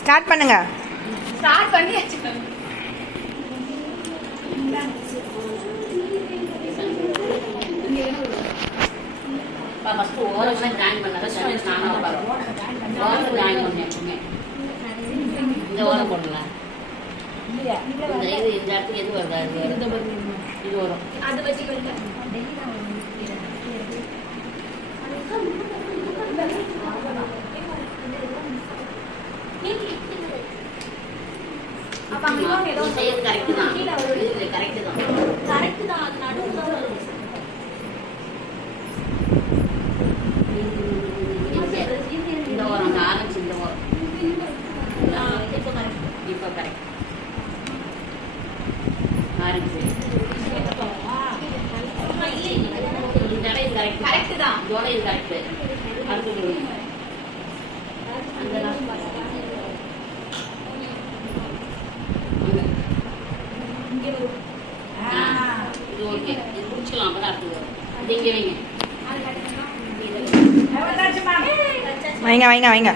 Start பண்ணுங்க. Start பண்ணியாச்சு. First ஓரமா ஜாயின் பண்ணாத சரி நானா பாரு. ஓரமா ஜாயின் பண்ணேன். இந்த ஓரம் போடலாம். இல்ல இது இந்த இடத்துக்கு எது வருதா இது வரும். அது வச்சு வந்து அப்ப அங்க ஏதோ கரெக்ட் தான். இது கரெக்ட் தான். கரெக்ட் தான். அது நடுவுல தான் வரும். இந்த ஓரம் ஆரம்பிச்சு இந்த ஓரம் இப்போ கரெக்ட் ஆரம்பிச்சு இந்த இடம் இது கரெக்ட் கரெக்ட் தான். இதோட இது கரெக்ட். அடுத்து அந்த இது ஓகே. இது முடிச்சுக்கலாம். அப்பதான் அடுத்து வரும். இது இங்கே வைங்க. வைங்க வைங்க வைங்க.